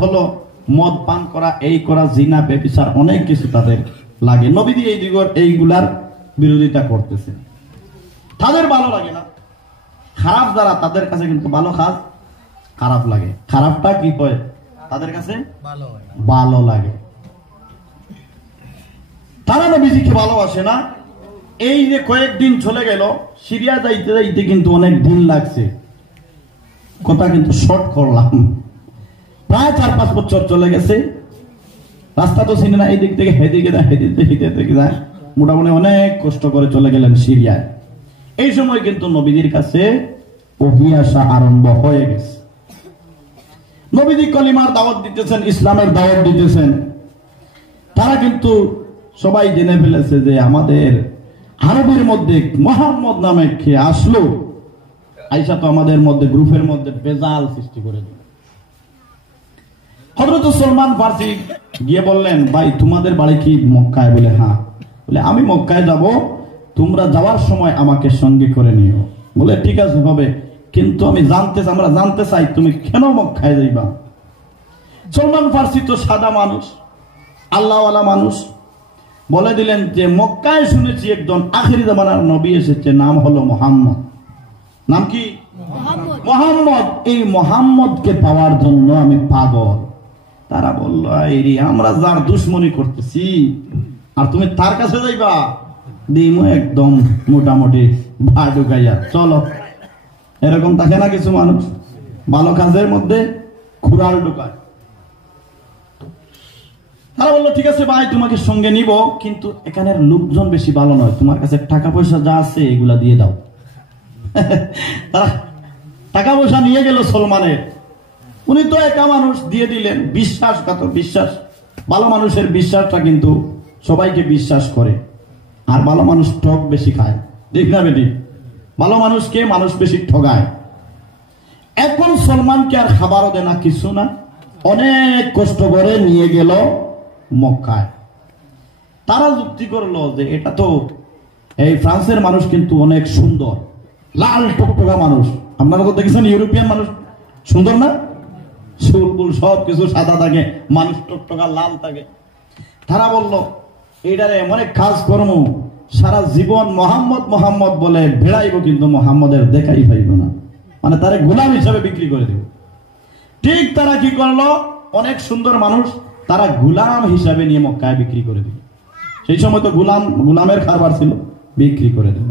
হলো মদ পান করা, এই করা, জিনা, ব্যভিচার, অনেক কিছু তাদের লাগে। নবীজি এইগুলার বিরোধিতা করতেছে, তাদের ভালো লাগে না। খারাপ যারা, তাদের কাছে কিন্তু ভালো কাজ খারাপ লাগে, খারাপটা কি হয় তাদের কাছে ভালো লাগে। তারা নবীজিকে ভালোবাসে না। এই যে কয়েকদিন চলে গেল, সিরিয়া যাইতে যাইতে কিন্তু অনেক দিন লাগছে, কথা কিন্তু শর্ট করলাম। প্রায় 4-5 বছর চলে গেছে, রাস্তা তো চিনে না, এই দিক থেকে হেদিকে যায়, হেদিকে যায়, মোটামুটি অনেক কষ্ট করে চলে গেলেন সিরিয়ায়। এই সময় কিন্তু নবীজির কাছে ওহী আসা আরম্ভ হয়ে গেছে। নবীজি কলিমার দাওয়াত দিতেছেন, ইসলামের দাওয়াত দিতেছেন। তারা কিন্তু সবাই জেনে ফেলেছে যে আমাদের আরবের মধ্যে মুহাম্মদ নামে কে আসলো, আইসা তো আমাদের মধ্যে গ্রুপের মধ্যে বেজাল সৃষ্টি করে দিল। হযরত সালমান ফারসি গিয়ে বললেন, ভাই তোমাদের বাড়ি কি মক্কায়? বলে হ্যাঁ। বলে আমি মক্কায় যাব, তোমরা যাওয়ার সময় আমাকে সঙ্গে করে নিও। বলে ঠিক আছে হবে, কিন্তু আমরা জানতে চাই তুমি কেন মক্কায় যাইবা? সালমান ফারসি তো সাদা মানুষ, আল্লাহওয়ালা মানুষ, বলে দিলেন যে মক্কায় শুনেছি একজন আখিরি জামানার নবী এসেছে, নাম হলো মুহাম্মদ। নাম কি? মুহাম্মদ। এই মুহাম্মদকে পাওয়ার জন্য আমি পাগল। তারা বলল, এই আমরা যার দুশ্মনী করতেছি আর তুমি তার কাছে যাইবা? দিমো একদম মোটামুটি ভা ঢুকাইয়া, চলো। এরকম থাকে না কিছু মানুষ, ভালো কাজের মধ্যে খুরাল ঢুকায়। তারা বললো ঠিক আছে ভাই, তোমাকে সঙ্গে নিব, কিন্তু এখানের লোকজন বেশি ভালো নয়, তোমার কাছে টাকা পয়সা যা আছে এগুলা দিয়ে দাও। তারা টাকা পয়সা নিয়ে গেল সলমানের। উনি তো একা মানুষ, দিয়ে দিলেন। বিশ্বাস, ভালো মানুষের বিশ্বাসটা কিন্তু সবাইকে বিশ্বাস করে, আর ভালো মানুষ ঠক বেশি খায়, দেখ না বেটি? ভালো মানুষকে মানুষ বেশি ঠগায়। এখন সলমানকে আর খাবারও দেয় না, কিছু না, অনেক কষ্ট করে নিয়ে গেল মক্কায়। তারা যুক্তি করলো যে এটা তো এই ফ্রান্সের মানুষ কিন্তু অনেক সুন্দর, লাল টকটকা মানুষ। আপনারা তো দেখেছেন ইউরোপিয়ান মানুষ সুন্দর না? চুলবুল সব কিছু সাদা থাকে, মানুষ টকটকা লাল থাকে। তারা বলল এইটারে এমন এক কাজ কর্ম, সারা জীবন মোহাম্মদ বলে বেড়াইব, কিন্তু মোহাম্মদের দেখাই পাইব না, মানে তারে গোলাম হিসাবে বিক্রি করে দেব। ঠিক তারা কি করলো, অনেক সুন্দর মানুষ, তারা গোলাম হিসাবে নিয়ে মক্কায় বিক্রি করে দিল। সেই সময় তো গোলামের কারবার ছিল, বিক্রি করে দিল।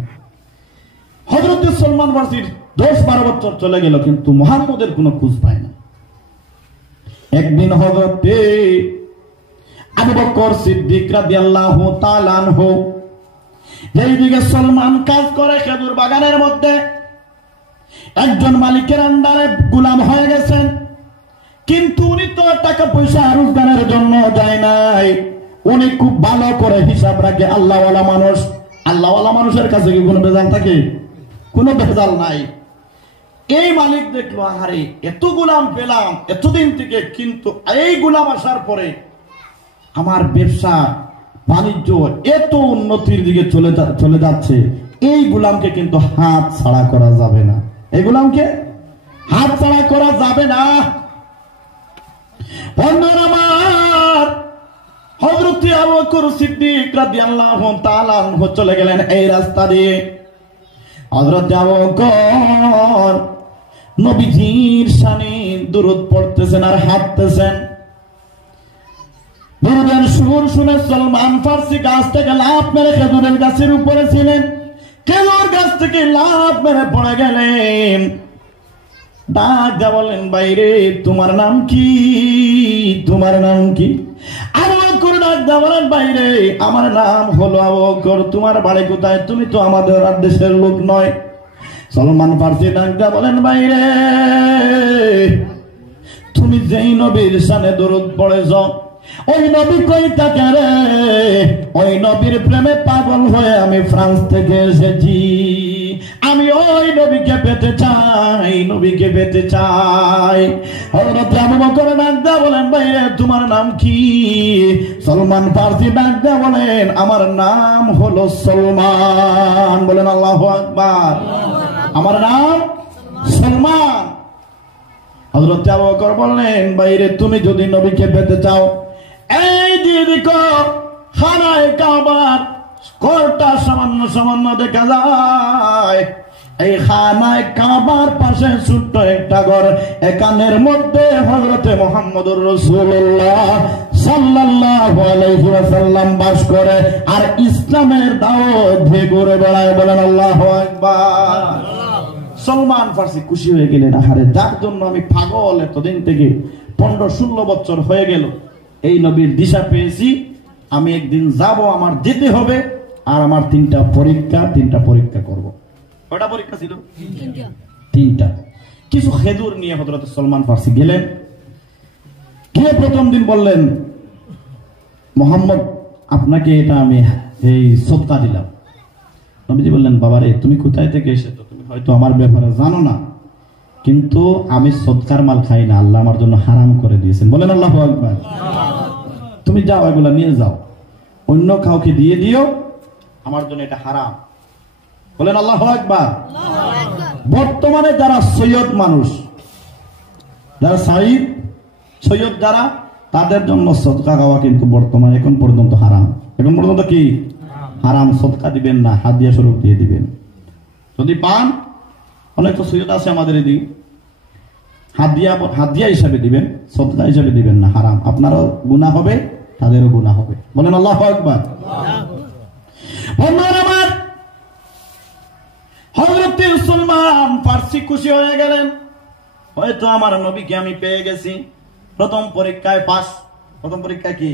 হযরত সালমান ফারসির 10-12 বছর চলে গেল, কিন্তু মুহাম্মদের কোনো খোঁজ পায় না। একদিন হযরত আবু বকর সিদ্দিক রাদিয়াল্লাহু তাআলা আনহু যেদিকে সালমান কাজ করে খেজুর বাগানের মধ্যে, একজন মালিকের আন্ডারে গোলাম হয়ে গেছেন, কিন্তু উনি তো টাকা পয়সা রোজগারের জন্য যায় নাই। উনি খুব ভালো করে হিসাব রাখে, আল্লাহওয়ালা মানুষ। আল্লাহওয়ালা মানুষের কাছে কি কোনো ভেজাল থাকে? কোনো ভেজাল নাই। এই মালিক দেখলো, আরে এত গোলাম পেলাম এতদিন থেকে, কিন্তু এই গোলাম আসার পরে আমার ব্যবসা বাণিজ্য এত উন্নতির দিকে চলে যাচ্ছে, এই গোলামকে কিন্তু হাত ছাড়া করা যাবে না, এই গোলামকে হাত ছাড়া করা যাবে না। আমার হযরত আবু বকর সিদ্দিক রাদিয়াল্লাহু তাআলা আনহু চলে গেলেন এই রাস্তা দিয়ে। হযরত আবু বকর নবীজির শানে দুরূদ পড়তেছেন আর হাঁটতেছেন। দুরূদের সুর শুনে সালমান ফারসি গাছ থেকে লাফ মেরে খেজুরের গাছের উপরে ছিলেন, খেজুর গাছ থেকে লাফ মেরে পড়ে গেলেন। ডাক দেয়া বলেন, বাইরে তোমার নাম কি? তোমার নাম কি? আবু বকর ডাক দেয়া বলেন, বাইরে আমার নাম হলো আবু বকর, তোমার বাড়ি কোথায়? তুমি তো আমাদের দেশের লোক নয়। সালমান ফারসি ডাক দেয়া বলেন, বাইরে তুমি যেই নবীর শানে দরুদ পড়েছ, ওই নবী কই থাকে রে? ওই নবীর প্রেমে পাগল হয়ে আমি ফ্রান্স থেকে এসেছি, আমি ওই নবীকে পেতে চাই, নবীকে পেতে চাই। হযরত আবু বকর ডাক দেয়া বলেন, ভাইরে তোমার নাম কি? সালমান ফারসি ডাক দেয়া বলেন, আমার নাম হলো সালমান। বলেন আল্লাহু আকবার। আমার নাম সালমান। হযরত আবু বকর বললেন, বাইরে তুমি যদি নবীকে পেতে চাও, এই দিয়ে দেখো খানায় কাবার কোরটা সামান্য সামান্য দেখা যায়। এই খানায় কাবার পাশে ছোট্ট একটা ঘর, এখানের মধ্যে হযরতে মুহাম্মদুর রাসূলুল্লাহ সাল্লাল্লাহু আলাইহি ওয়াসাল্লাম বাস করে আর ইসলামের দাওয়াত দিয়ে ঘুরে বেড়ায়। বলেন আল্লাহু আকবার। সলমান ফার্সি খুশি হয়ে গেলেন, আহারে যার জন্য আমি পাগল এতদিন থেকে 15-16 বছর হয়ে গেল, এই নবীর দিশা পেয়েছি, আমি একদিন যাব, আমার যেতে হবে, আর আমার তিনটা পরীক্ষা করব। কয়টা পরীক্ষা ছিল? তিনটা। কিছু খেজুর নিয়ে হযরত সলমান ফার্সি গেলেন, গিয়ে প্রথম দিন বললেন, মুহাম্মদ আপনাকে এটা আমি এই সদকা দিলাম। নবীজি বললেন, বাবারে তুমি কোথায় থেকে এসেছো, তুমি হয়তো আমার ব্যাপারে জানো না, কিন্তু আমি সদকার মাল খাই না, আল্লাহ আমার জন্য হারাম করে দিয়েছেন। বলেন আল্লাহু আকবার। তুমি যাও, এগুলা নিয়ে যাও, অন্য কাউকে দিয়ে দিও, আমার জন্য এটা হারাম। বলেন আল্লাহু আকবার। বর্তমানে যারা সৈয়দ মানুষ, যারা সাইদ সৈয়দ যারা, তাদের জন্য সদকা খাওয়া কিন্তু বর্তমানে এখন পর্যন্ত হারাম। এখন পর্যন্ত কি হারাম? সদকা দিবেন না, হাদিয়া স্বরূপ দিয়ে দিবেন। যদি পান, অনেক তো সৈয়দ আছে আমাদের এদিকে, হাদিয়া হিসাবে দিবেন, সদকা হিসাবে দিবেন না, হারাম। আপনারও গুনাহ হবে, তাদেরও গুনাহ হবে। বলেন আল্লাহু আকবার। হযরত সলমান ফার্সি খুশি হয়ে গেলেন, হয়তো আমার নবীকে আমি পেয়ে গেছি। প্রথম পরীক্ষায় পাস। প্রথম পরীক্ষা কি?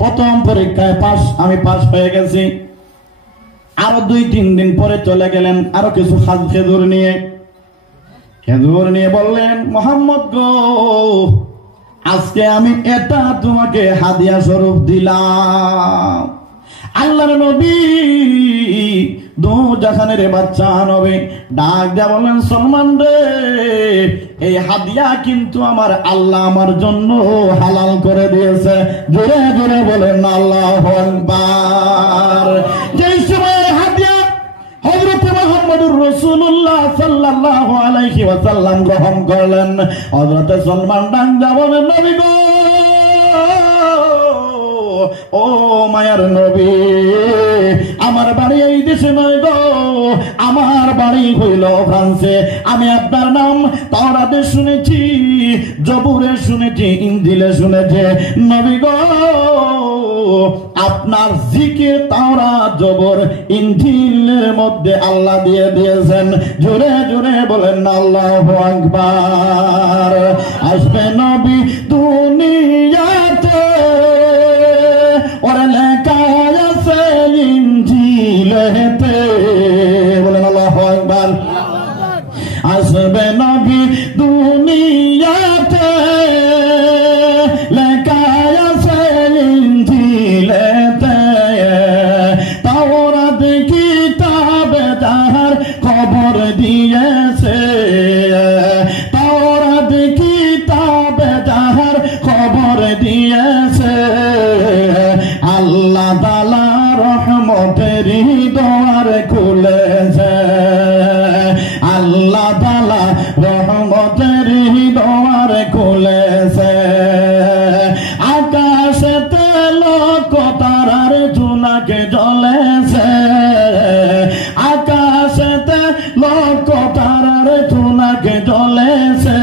প্রথম পরীক্ষায় পাস, আমি পাস হয়ে গেছি। আরো 2-3 দিন পরে চলে গেলেন আরো কিছু খেজুর নিয়ে বললেন, মুহাম্মদ গো, আজকে আমি এটা তোমাকে হাদিয়া স্বরূপ দিলাম। আল্লাহর নবী দো জাহানের বাচ্চা নবী ডাক দেয়া বলেন, সলমান রে, এই হাদিয়া কিন্তু আমার আল্লাহ আমার জন্য হালাল করে দিয়েছে। জোরে জোরে বলেন আল্লাহু আকবার। যেই সময় হাদিয়া হযরত মুহাম্মদুর রাসূলুল্লাহ সাল্লাল্লাহু আলাইহি ওয়াসাল্লাম গ্রহণ করলেন, হযরত সলমান ডাক দেয়া বলেন, নবী গো, ও মায়ার নবী, আমার বাড়ি এই দেশে নয় গো, আমার বাড়ি হইল ফ্রান্সে। আমি আপনার নাম তাওরাতে শুনেছি, জবুরে শুনেছি, ইনজিলে শুনেছি। নবী গো, আপনার জিকির তাওরাত, জবর, ইনজিলের মধ্যে আল্লাহ দিয়ে দিয়েছেন। জোরে জোরে বলেন আল্লাহু আকবার। আসবে নবী দুনিয়াতে, ওরে লেখা আছে ইনজিলেতে। বলেন আল্লাহু আকবার। আসবে নবী দুনিয়াতে, লেখা আছে ইনজিলেতে। তাওরাত কিতাবে যাহার খবর দিয়েছে, তাওরাত কিতাবে যাহার খবর দিয়েছে, আল্লাহ তাআলা রহমতের দ্বার খুলেছে, আল্লাহ তাআলা রহমতের দ্বার খুলেছে। আকাশেতে লক্ষ তারার জোনাকে জ্বলেছে, আকাশেতে লক্ষ তারার জোনাকে জ্বলেছে,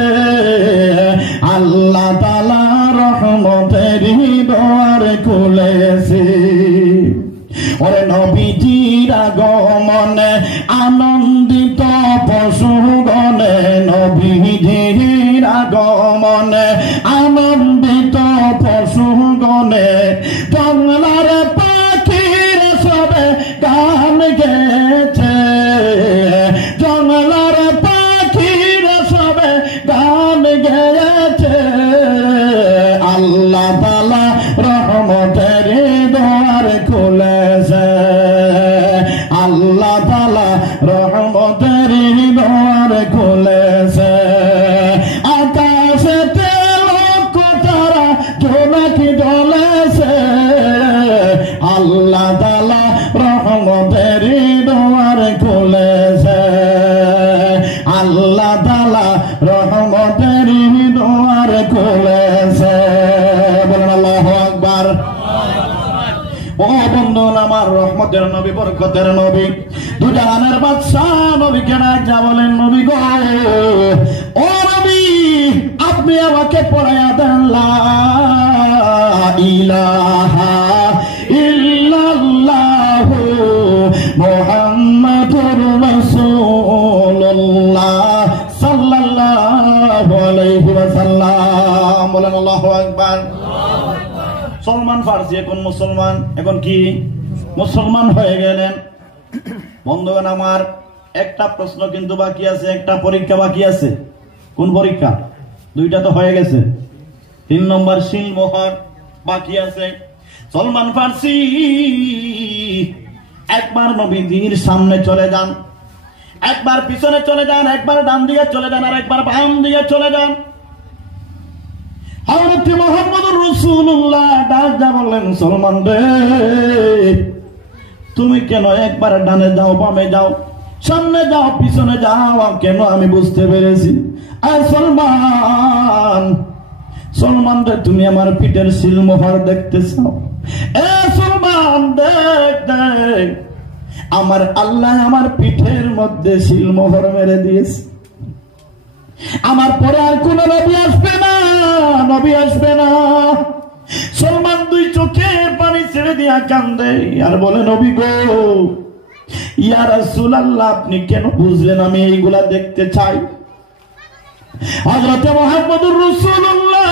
আল্লাহ তাআলা রহমতের দ্বার খুলেছে। ওরে নবীজির আগমনে আনন্দিত পশুগণে, নবীজির আগমনে আনন্দিত পশুগণে, জঙ্গলার পাখির সবে গান গেছে, জঙ্গলার পাখির সবে গান গেছে। আল্লাহ তাআলা রহমতের দ্বার খুলেছে, আল্লাহ তাআলা রহমতের দ্বার খুলেছে। আকাশেতে লক্ষ তারা জোনাকি জ্বলেছে, আল্লাহ তাআলা রহমতের দ্বার খুলেছে, আল্লাহ তাআলা রহমতের রহমতের নবী, বরকতের নবী, দুজাহানের বাদশাহ নবীকে ডাকা বলেন, নবী গো, ও নবী, আপনি আমাকে পড়ায়া দেন লা ইলাহা ইল্লাল্লাহু মুহাম্মাদুর রাসূলুল্লাহ সাল্লাল্লাহু আলাইহি ওয়াসাল্লাম। বলেন আল্লাহু আকবার। সলমান ফার্সি এখন মুসলমান, এখন কি মুসলমান হয়ে গেলেন। বন্ধুগণ আমার, একটা প্রশ্ন কিন্তু বাকি আছে, একটা পরীক্ষা বাকি আছে। কোন পরীক্ষা? দুইটা তো হয়ে গেছে, 3 নম্বর সিলমোহর বাকি আছে। সলমান ফার্সি একবার নবীজির সামনে চলে যান, একবার পিছনে চলে যান, একবার ডান দিকে চলে যান, আর একবার বাম দিকে চলে যান। হযরত মুহাম্মদুর রাসূলুল্লাহ ডাক বললেন, সলমান রে, তুমি কেন একবার ডানে যাও, বামে যাও, সামনে যাও, পিছনে যাও, কেন? আমি বুঝতে পেরেছি। আর সলমান, সলমান রে, তুমি আমার পিঠের সিলমোহর দেখতেছ? এ সলমান, দেখ দেখ, আমার আল্লাহ আমার পিঠের মধ্যে সিলমোহর মেরে দিয়েছে। আমার পরে আর কোন নবী আসবে না, নবী আসবে না। সলমান দুই চোখের পানি ছেড়ে দিয়া কান্দে আর বলে, নবী গো, ইয়া রাসূলুল্লাহ, আপনি কেন বুঝলেন আমি এইগুলা দেখতে চাই? হযরত মুহাম্মদুর রাসূলুল্লাহ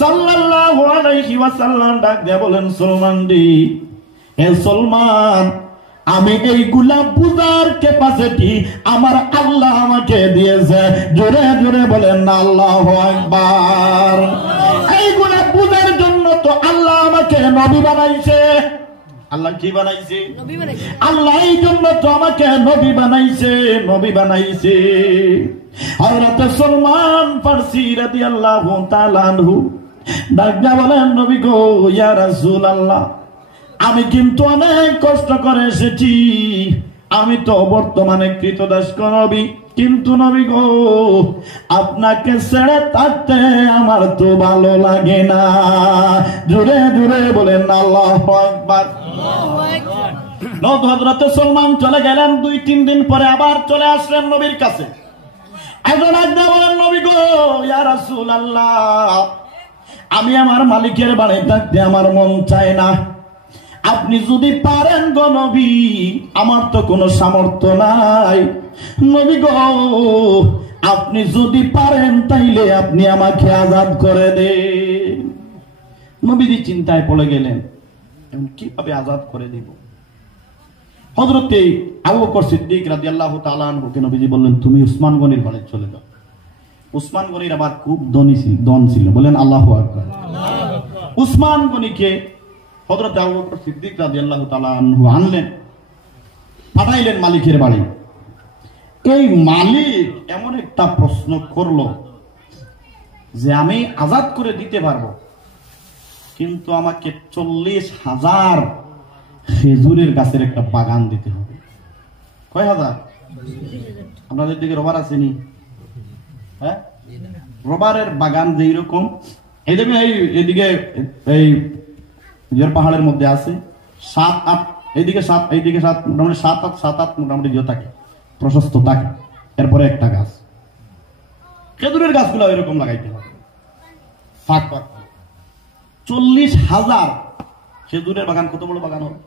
সাল্লাল্লাহু আলাইহি ওয়াসাল্লাম ডাক দিয়ে বলেন, সলমান রে, হে সলমান, আমি এইগুলা বুঝার ক্যাপাসিটি আমার আল্লাহ আমাকে দিয়েছে। জোরে জোরে বলেন না আল্লাহু আকবার। এইগুলা বুঝার জন্য তো আল্লাহ আমাকে নবী বানাইছে। আল্লাহ কি বানাইছে? নবী বানাইছে। আল্লাহ এই জন্য তো আমাকে নবী বানাইছে, নবী বানাইছে। হযরত সলমান ফারসি রাদিয়াল্লাহু তাআলা আনহু ডাক দিয়া বলেন, নবী গো, ইয়া রাসূলুল্লাহ, আমি কিন্তু অনেক কষ্ট করে এসেছি, আমি তো বর্তমানে কৃতদাস নবী, কিন্তু নবী গো, আপনাকে ছেড়ে থাকতে আমার তো ভালো লাগে না। জোরে জোরে বলেন আল্লাহু আকবার। হযরত সলমান চলে গেলেন। 2-3 দিন পরে আবার চলে আসলেন নবীর কাছে। একজন একদম বলেন, নবী গো, ইয়া রাসূলুল্লাহ, আমি আমার মালিকের বাড়ি থাকতে আমার মন চায় না। আপনি যদি পারেন গো নবী, আমার তো কোনো সামর্থ্য নাই, নবী গো, আপনি যদি পারেন তাইলে আপনি আমাকে আজাদ করে দেন। নবীজি চিন্তায় পড়ে গেলেন, কিভাবে আজাদ করে দিব? হযরতে আবু বকর সিদ্দিক রাদিয়াল্লাহু তাআলা আনহুকে নবীজি বললেন, তুমি উসমান গনির বাড়ি চলে যাও। উসমান গনির আবার খুব ধন ছিল, বলেন আল্লাহু আকবার। উসমান গনিকে হযরত আবু বকর সিদ্দিক রাদিয়াল্লাহু তাআলা আনহু আনলেন, পাঠাইলেন মালিকের বাড়ি। এই মালিক এমন একটা প্রশ্ন করলো যে আমি আজাদ করে দিতে পারবো, কিন্তু আমাকে 40,000 খেজুরের গাছের একটা বাগান দিতে হবে। কয় হাজার? আপনাদের দিকে রবার আসেনি? হ্যাঁ, রবারের বাগান যেই রকম এইদিকে এই পাহাড়ের মধ্যে আছে 7-8, এইদিকে 7, এইদিকে 7, মোটামুটি 7-8 মোটামুটি থাকে, প্রশস্ত থাকে। এরপরে একটা গাছ, খেজুরের গাছগুলো এরকম লাগাইতে হবে, ফাঁক ফাঁক। 40,000 খেজুরের বাগান। কত বড় বাগান হবে?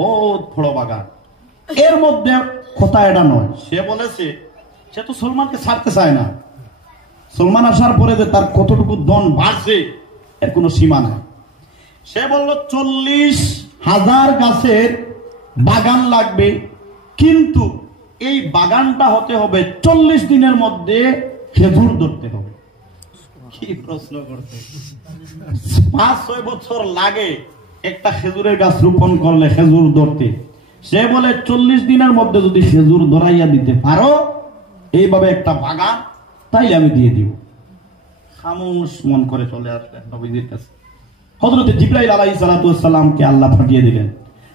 বহুত বড় বাগান। এর মধ্যে কথা এটা নয়, সে বলেছে সে তো সলমানকে ছাড়তে চায় না। সলমান আসার পরে যে তার কতটুকু ধন বাড়ছে এর কোনো সীমা নাই। সে বলল 40,000 গাছের বাগান লাগবে, কিন্তু এই বাগানটা হতে হবে 40 দিনের মধ্যে খেজুর ধরতে হবে। কি প্রশ্ন করছে? 5-6 বছর লাগে একটা খেজুরের গাছ রোপণ করলে খেজুর ধরতে। সে বলে 40 দিনের মধ্যে যদি খেজুর ধরাইয়া দিতে পারো এইভাবে একটা বাগান, তাইলে আমি দিয়ে দিব। খামোশ মন করে চলে আসলেন নবীজির কাছে। হযরত জিবরাইল আলাইহিস সালাতু ওয়াস সালামকে আল্লাহ পাঠিয়ে দিলেন,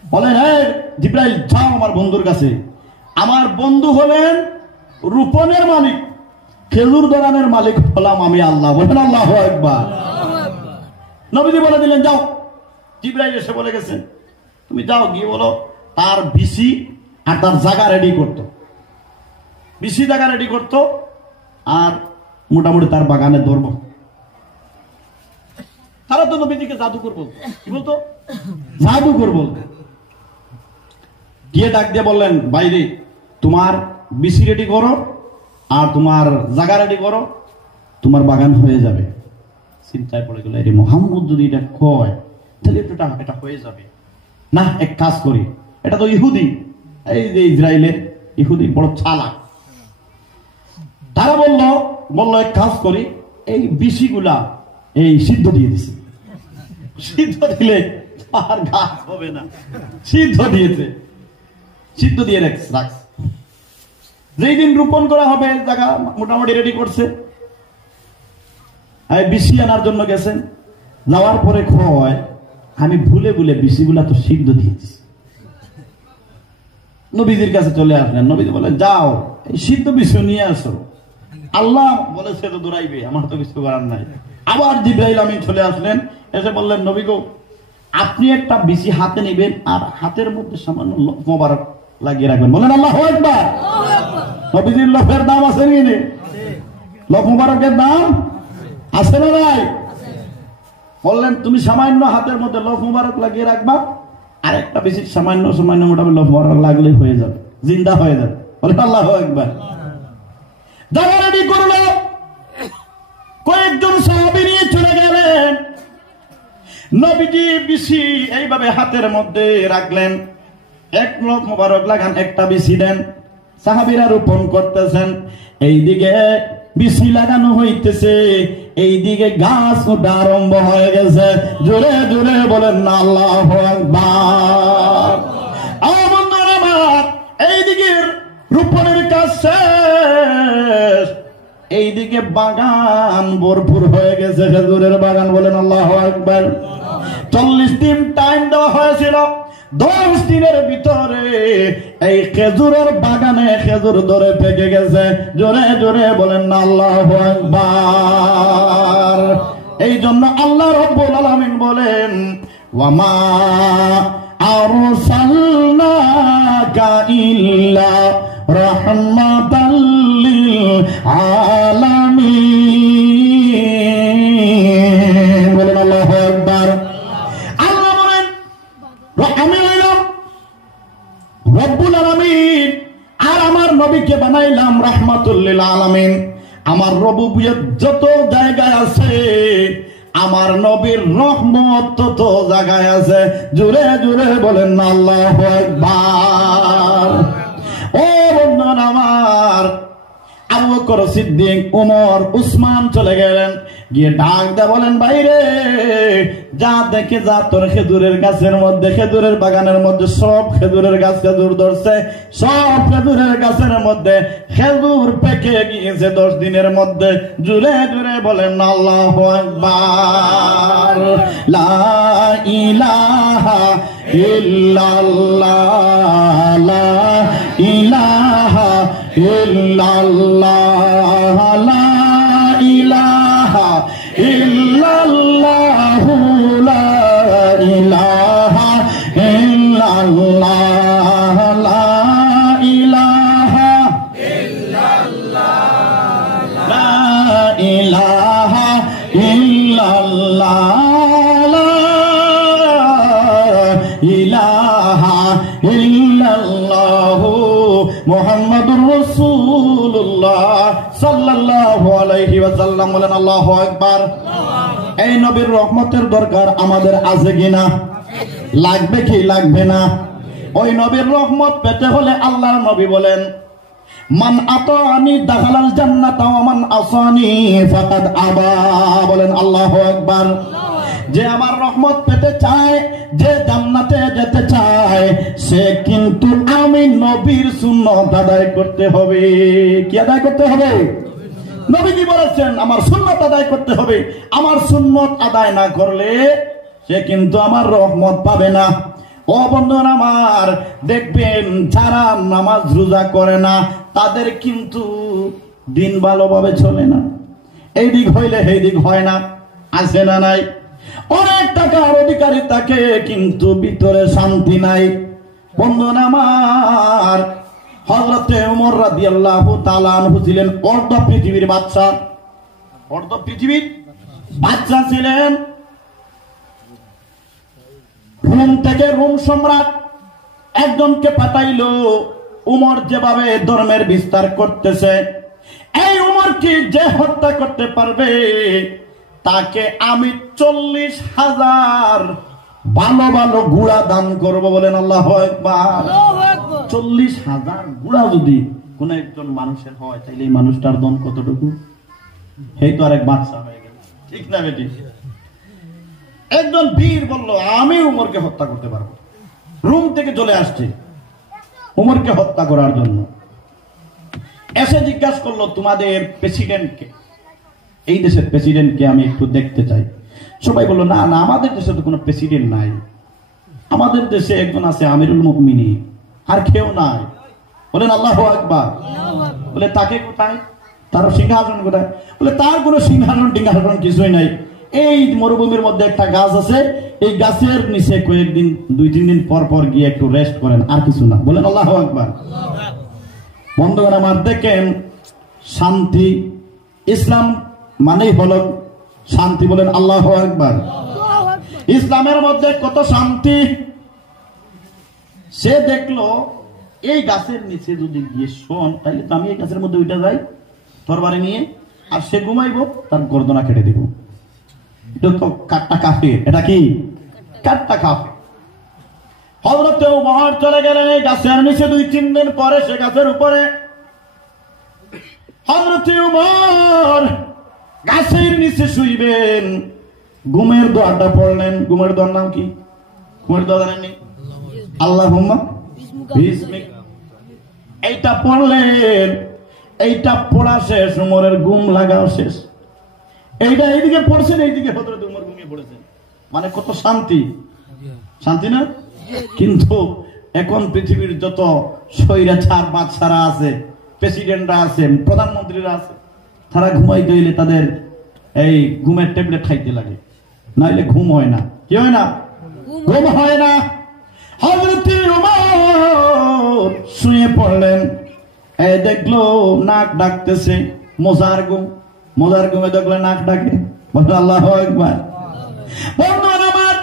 বলেন, হে জিবরাইল, যাও আমার বন্ধুর কাছে। আমার বন্ধু হলেন রোপণের মালিক, খেজুর ধরানোর মালিক হলাম আমি আল্লাহ। বলেন আল্লাহু আকবার। নবীজি বলে দিলেন, যাও। জিবরাইল এসে বলে গেছে, তুমি যাও গিয়ে বলো তার বিসি আর তার জায়গা রেডি করতো, বিসি জায়গা রেডি করতো, আর মোটামুটি তার বাগানে ধরবো। তারা তো নবীজিকে জাদুকর বলতো, কি বলতো? জাদুকর বলতো। গিয়ে ডাক দিয়ে বললেন, বাইরে তোমার বিসি রেডি করো আর তোমার জায়গা রেডি করো, তোমার বাগান হয়ে যাবে। চিন্তায় পড়ে গেল, এই মোহাম্মদ যদি এটা কয় তাহলে এটা হয়ে যাবে। না, এক কাজ করি, এটা তো ইহুদি, এই যে ইসরায়েলের ইহুদি বড় চালাক। তারা বলল এক কাজ করি, এই বিসিগুলা এই সিদ্ধ দিয়ে দিছে, সিদ্ধ দিলে আর গাছ হবে না, সিদ্ধ দিয়েছে, সিদ্ধ দিয়ে রাখছে। যেই দিন রোপণ করা হবে জায়গা মোটামুটি রেডি করছে, বিসি আনার জন্য গেছেন। যাওয়ার পরে কয়, আমি ভুলে ভুলে বিসিগুলা তো সিদ্ধ দিয়েছি। নবীজির কাছে চলে আসলেন, নবীজি বলে যাও এই সিদ্ধ বিসি নিয়ে আসো। আল্লাহ বলেছে তো দৌড়াইবে, আমার তো কিছু করার নাই। আবার জিবরাইল আমিন চলে আসলেন, এসে বললেন, নবী গো আপনি একটা বিসি হাতে নেবেন আর হাতের মধ্যে সামান্য মোবারক লাগিয়ে রাখবেন। বলেন আল্লাহু আকবার। নবীজির লফের দাম আছে কি নেই? লফ মোবারকের দাম আছে না নাই? বললেন তুমি সামান্য হাতের মধ্যে লফ মোবারক লাগিয়ে রাখবা, আর একটা বিসি সামান্য মোটামুটি লফ মোবারক লাগলেই হয়ে যাবে, জিন্দা হয়ে যাবে। বলেন আল্লাহু আকবার। জায়গা রেডি করলো, কয়েকজন সাহাবী নিয়ে চলে গেলেন। নবীজি বিসি এইভাবে হাতের মধ্যে রাখলেন, এক লফ মোবারক লাগান, একটা বিসি দেন, সাহাবীরা রোপণ করতেছেন। এইদিকে বিসি লাগানো হইতেছে, এইদিকে গাছ ওঠা আরম্ভ হয়ে গেছে। জোরে জোরে বলেন না আল্লাহু আকবার। বন্ধুরা আমার, এইদিকে রোপণের কাজ শেষ, এইদিকে বাগান ভরপুর হয়ে গেছে, খেজুরের বাগান। বলেন আল্লাহু আকবার। 40 দিন টাইম দেওয়া হয়েছিল, 10 দিনের ভিতরে এই খেজুরের বাগানে খেজুর ধরে পেকে গেছে। জোরে জোরে বলেন না আল্লাহু আকবার। এই জন্য আল্লাহ রাব্বুল আলামিন বলেন, ওয়ামা আরসালনাকা ইল্লা রাহমাতাল লিল আলামিন। বলেন আল্লাহু আকবার। আল্লাহ বলেন, আমি হইলাম রব্বুল আলামিন, আর আমার নবীকে বানাইলাম রাহমাতুল লিল আলামিন। আমার রুবুবিয়ত যত জায়গায় আছে, আমার নবীর রহমত তত জায়গায় আছে। জোরে জোরে বলেন না আল্লাহু আকবার। ও বন্ধুরা আমার, আবু বকর সিদ্দিক, ওমর, উসমান চলে গেলেন, গিয়ে ডাক দে বলেন, বাইরে যা দেখে যা, তোর খেজুরের গাছের মধ্যে, খেজুরের বাগানের মধ্যে সব খেজুরের গাছ খেজুর ধরছে, সব খেজুরের গাছের মধ্যে খেজুর পেকে গিয়েছে 10 দিনের মধ্যে। জুড়ে জুড়ে বলেন আল্লাহু আকবার। লা ইলাহা ইল্লাল্লাহ, লা ইলাহা ইল্লাল্লাহ, লা ইলাহা ইল্লাল্লাহ, লা ইলাহা ইল্লাল্লাহ, লা ইলাহা ইল্লাল্লাহ, লা ইলাহা ইল্লাল্লাহ, লা ইলাহা ইল্লাল্লাহ, মুহাম্মাদুর রাসূলুল্লাহ সাল্লাল্লাহু আলাইহি ওয়াসাল্লাম। বলেন আল্লাহু আকবার। এই নবীর রহমতের দরকার আমাদের আছে কিনা? লাগবে কি লাগবে না? ওই নবীর রহমত পেতে হলে আল্লাহর নবী বলেন, মান আতানি দাখালাল জান্নাতা ওয়া মান আসানি ফাকাদ আবা। বলেন আল্লাহু আকবার। যে আমার রহমত পেতে চায়, যে জান্নাতে যেতে চায়, সে কিন্তু আমি নবীর সুন্নাত আদায় করতে হবে। কি আদায় করতে হবে? নবী কি বলেছেন? আমার সুন্নাত আদায় করতে হবে। আমার সুন্নাত আদায় না করলে সে কিন্তু আমার রহমত পাবে না। ও বন্ধুরা আমার, দেখবেন যারা নামাজ রোজা করে না, তাদের কিন্তু দিন ভালোভাবে চলে না। এই দিক হইলে সেই দিক হয় না, আছে না নাই? অনেক টাকার অধিকারী তাকে, কিন্তু ভিতরে শান্তি নাই। বন্ধুরা আমার, হযরতে ওমর রাদিয়াল্লাহু তাআলা আনহু ছিলেন অর্ধ পৃথিবীর বাদশা, অর্ধ পৃথিবীর বাদশা ছিলেন। রোম থেকে রোম সম্রাট একজনকে পাঠাইলো, উমর যেভাবে ধর্মের বিস্তার করতেছে, এই উমরকে যে হত্যা করতে পারবে তাকে আমি 40,000 ভালো ভালো ঘোড়া দান করব। বলেন আল্লাহু আকবার। 40,000 ঘোড়া যদি কোন একজন মানুষের হয়, তাহলে এই মানুষটার দাম কতটুকু? এই তো আরেক বাদশা হয়ে গেল, ঠিক না বেটি? একজন বীর বলল, আমি উমরকে হত্যা করতে পারবো। রোম থেকে চলে আসছে উমরকে হত্যা করার জন্য। এসে জিজ্ঞাসা করলো, তোমাদের প্রেসিডেন্টকে, এই দেশের প্রেসিডেন্টকে আমি একটু দেখতে চাই। সবাই বললো, না না, আমাদের দেশে তো কোনো প্রেসিডেন্ট নাই, আমাদের দেশে একজন আছে আমিরুল মুমিনিন, আর কেউ নাই। বলেন আল্লাহু আকবার। বলে তাকে কোথায়? তার সিংহাসন কোথায়? বলে তার কোনো সিংহাসন টিংহাসন কিছুই নাই। এই মরুভূমির মধ্যে একটা গাছ আছে, এই গাছের নিচে কয়েকদিন 2-3 দিন পর পর গিয়ে একটু রেস্ট করেন, আর কিছু না। বলেন আল্লাহু আকবার। বন্ধুগণ আমার, দেখেন শান্তি, ইসলাম মানেই হলো শান্তি। বলেন আল্লাহু আকবার। ইসলামের মধ্যে কত শান্তি। সে দেখলো এই গাছের নিচে যদি গিয়ে শোন, তাহলে তো আমি এই গাছের মধ্যে উঠে যাই তরবারি নিয়ে, আর সে ঘুমাইবো, তার গর্দনা কেটে দেব। এটা তো কাট্টা কাফির। এটা কি? কাট্টা কাফির। হযরত ওমর চলে গেলেন এই গাছের নিচে। 2-3 দিন পরে সে গাছের উপরে হযরত ওমর গাছের নিচে শুইবেন, ঘুমের দোয়াটা পড়লেন। ঘুমের দোয়ার নাম কি? ঘুমের দোয়া জানেননি? আল্লাহুম্মা বিসমিক। এইটা পড়লেন, এইটা পড়া শেষ, উমরের ঘুম লাগাও শেষ। এইটা এইদিকে পড়ছেন, এইদিকে হযরত ওমর ঘুমিয়ে পড়েছেন। মানে কত শান্তি, শান্তি না? কিন্তু এখন পৃথিবীর যত স্বৈরাচার বাদশারা আছে, প্রেসিডেন্টরা আছে, প্রধানমন্ত্রীরা আছে, তারা ঘুমাইতে হইলে তাদের এই ঘুমের ট্যাবলেট খাইতে লাগে, নাইলে ঘুম হয় না। কি হয় না? ঘুম হয় না। হযরত ওমর শুয়ে পড়লেন, এই দেখলো নাক ডাকতেছে, মজার ঘুম। মজার ঘুমে দেখলো নাক ডাকে। বলেন আল্লাহু আকবার। বন্ধুরা আমার,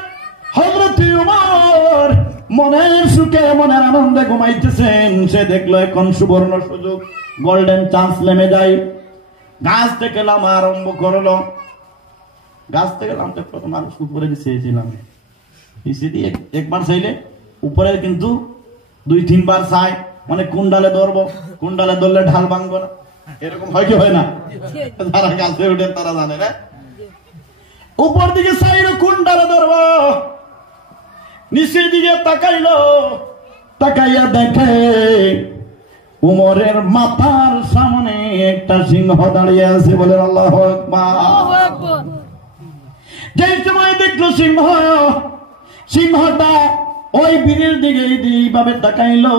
হযরত ওমর মনের সুখে মনের আনন্দে ঘুমাইতেছেন। সে দেখলো এখন সুবর্ণ সুযোগ, গোল্ডেন চান্স নেমে যায়। গাছ থেকে নামা আরম্ভ করলো। গাছ থেকে নামতে প্রথম মানুষ উপরে চেয়েছিলাম, একবার চাইলে উপরে, কিন্তু 2-3 বার চাই, মানে কোন ডালে ধরবো, কোন ডালে ধরলে ঢাল ভাঙবো না, এরকম হয় কি হয় না? যারা গাছে উঠে তারা জানে না। উপর দিকে চাইলো কোন ডালে ধরবো, নিচের দিকে তাকাইলো, তাকাইয়া দেখে উমরের মাথার সামনে একটা সিংহ দাঁড়িয়ে আছে। বলেন আল্লাহু আকবার। যে সময় দেখলো সিংহটা ওই বীরের দিকে এইভাবে তাকাইলো,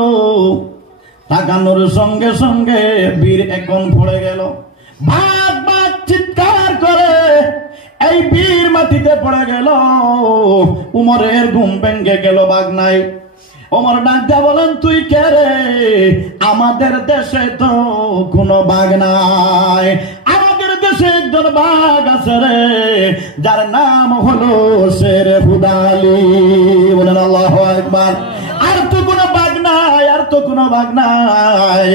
তাকানোর সঙ্গে সঙ্গে বীর এখন পড়ে গেল। ভাগ ভাগ চিৎকার করে এই বীর মাটিতে পড়ে গেল। উমরের ঘুম ভেঙে গেল, বাঘ নাই। ওমর ডাক দিয়া বলেন, তুই কে রে? আমাদের দেশে তো কোনো বাঘ নাই, আমাদের দেশে একজন বাঘ আছে রে, যার নাম হলো শের হুদালি। বলেন আল্লাহু আকবার। আর তো কোনো বাঘ নাই, আর তো কোনো বাঘ নাই।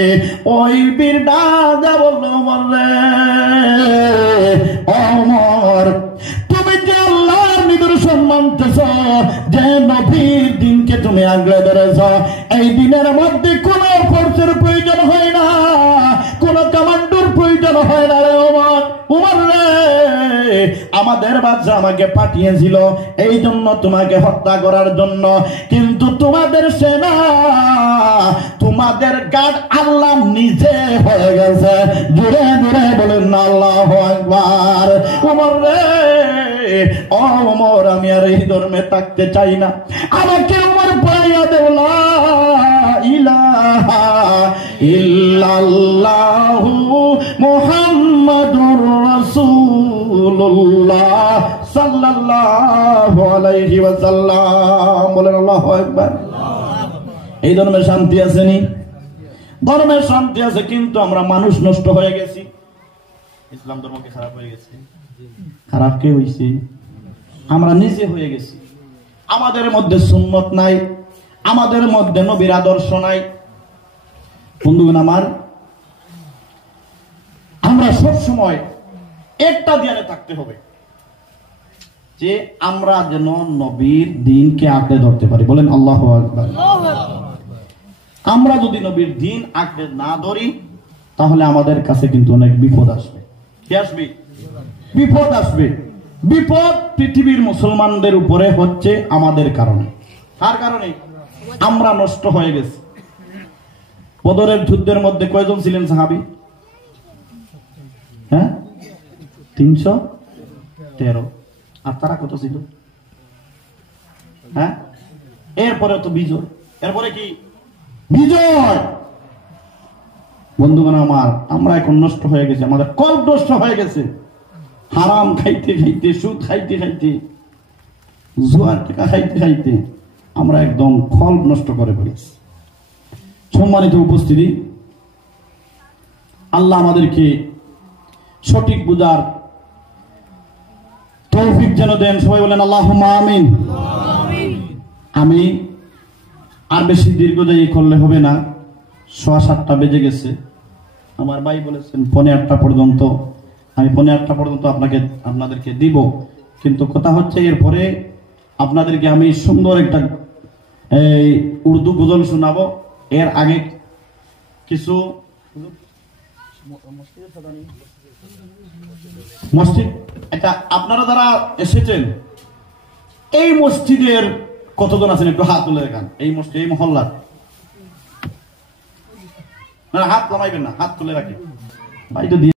ওই বীর ডাক দিয়া বলল, ওমর রে, ওমর, তুমি যে আল্লাহর নিদর্শন মানতেছ, যে নবীর দিনকে তুমি আগলে ধরেছ, এই দিনের মধ্যে কোন ফোর্সের প্রয়োজন হয় না, কোন কমান্ডোর প্রয়োজন হয় না রে ওমর। ওমর রে, আমাদের বাদশা আমাকে পাঠিয়েছিল এই জন্য তোমাকে হত্যা করার জন্য, কিন্তু তোমাদের সেনা, তোমাদের গার্ড আল্লাহ নিজে হয়ে গেছে। জোরে জোরে বলেন না আল্লাহু আকবার। ওমর রে, ও ওমর, আমি আর এই ধর্মে থাকতে চাই না, আমাকে ওমর পড়াইয়া দেও লা ইলাহা ইল্লাল্লাহু মুহাম্মাদুর রাসূলুল্লাহ সাল্লাল্লাহু আলাইহি ওয়াসাল্লাম। বলেন আল্লাহু আকবার। এই ধর্মে শান্তি আছে নি? ধর্মে শান্তি আছে, কিন্তু আমরা মানুষ নষ্ট হয়ে গেছি। ইসলাম ধর্মকে খারাপ হয়ে গেছে। খারাপ কে হইছে? আমরা নিজে হয়ে গেছি। আমাদের মধ্যে সুন্নত নাই, আমাদের মধ্যে নবীর আদর্শ নাই। বন্ধুগণ আমার, আমরা সব সময় একটা ধ্যানে থাকতে হবে যে আমরা যেন নবীর দিনকে আঁকড়ে ধরতে পারি। বলেন আল্লাহু আকবার। আমরা যদি নবীর দিন আঁকড়ে না ধরি, তাহলে আমাদের কাছে কিন্তু অনেক বিপদ আসবে। কি আসবে? বিপদ আসবে। বিপদ পৃথিবীর মুসলমানদের উপরে হচ্ছে আমাদের কারণে। তার কারণে আমরা নষ্ট হয়ে গেছি। বদরের যুদ্ধের মধ্যে কয়জন ছিলেন সাহাবী? হ্যাঁ, 313। আর তারা কত ছিল? হ্যাঁ, এরপরে তো বিজয়। এরপরে কি? বিজয়। বন্ধুগণ আমার, আমরা এখন নষ্ট হয়ে গেছি, আমাদের কল্প নষ্ট হয়ে গেছে। হারাম খাইতে খাইতে, সুদ খাইতে খাইতে, জুয়ার টাকা খাইতে খাইতে আমরা একদম কল্প নষ্ট করে পড়েছি। সম্মানিত উপস্থিতি, আল্লাহ আমাদেরকে সঠিক বুঝার তৌফিক যেন দেন। সবাই বলেন আল্লাহুম্মা আমিন। আমি আর বেশি দীর্ঘদায়ী করলে হবে না, 7:15 বেজে গেছে। আমার ভাই বলেছেন 8:45 পর্যন্ত, আমি 8:45 পর্যন্ত আপনাদেরকে দিব। কিন্তু কথা হচ্ছে, এরপরে আপনাদেরকে আমি সুন্দর একটা উর্দু গজল শোনাবো। এর আগে কিছু মসজিদ, এটা আপনারা যারা এসেছেন এই মসজিদের কতজন আছেন একটু হাত তুলে দেখান। এই মসজিদ, এই মহল্লার, হাত নামাইবেন না, হাত তুলে রাখেন ভাই। তো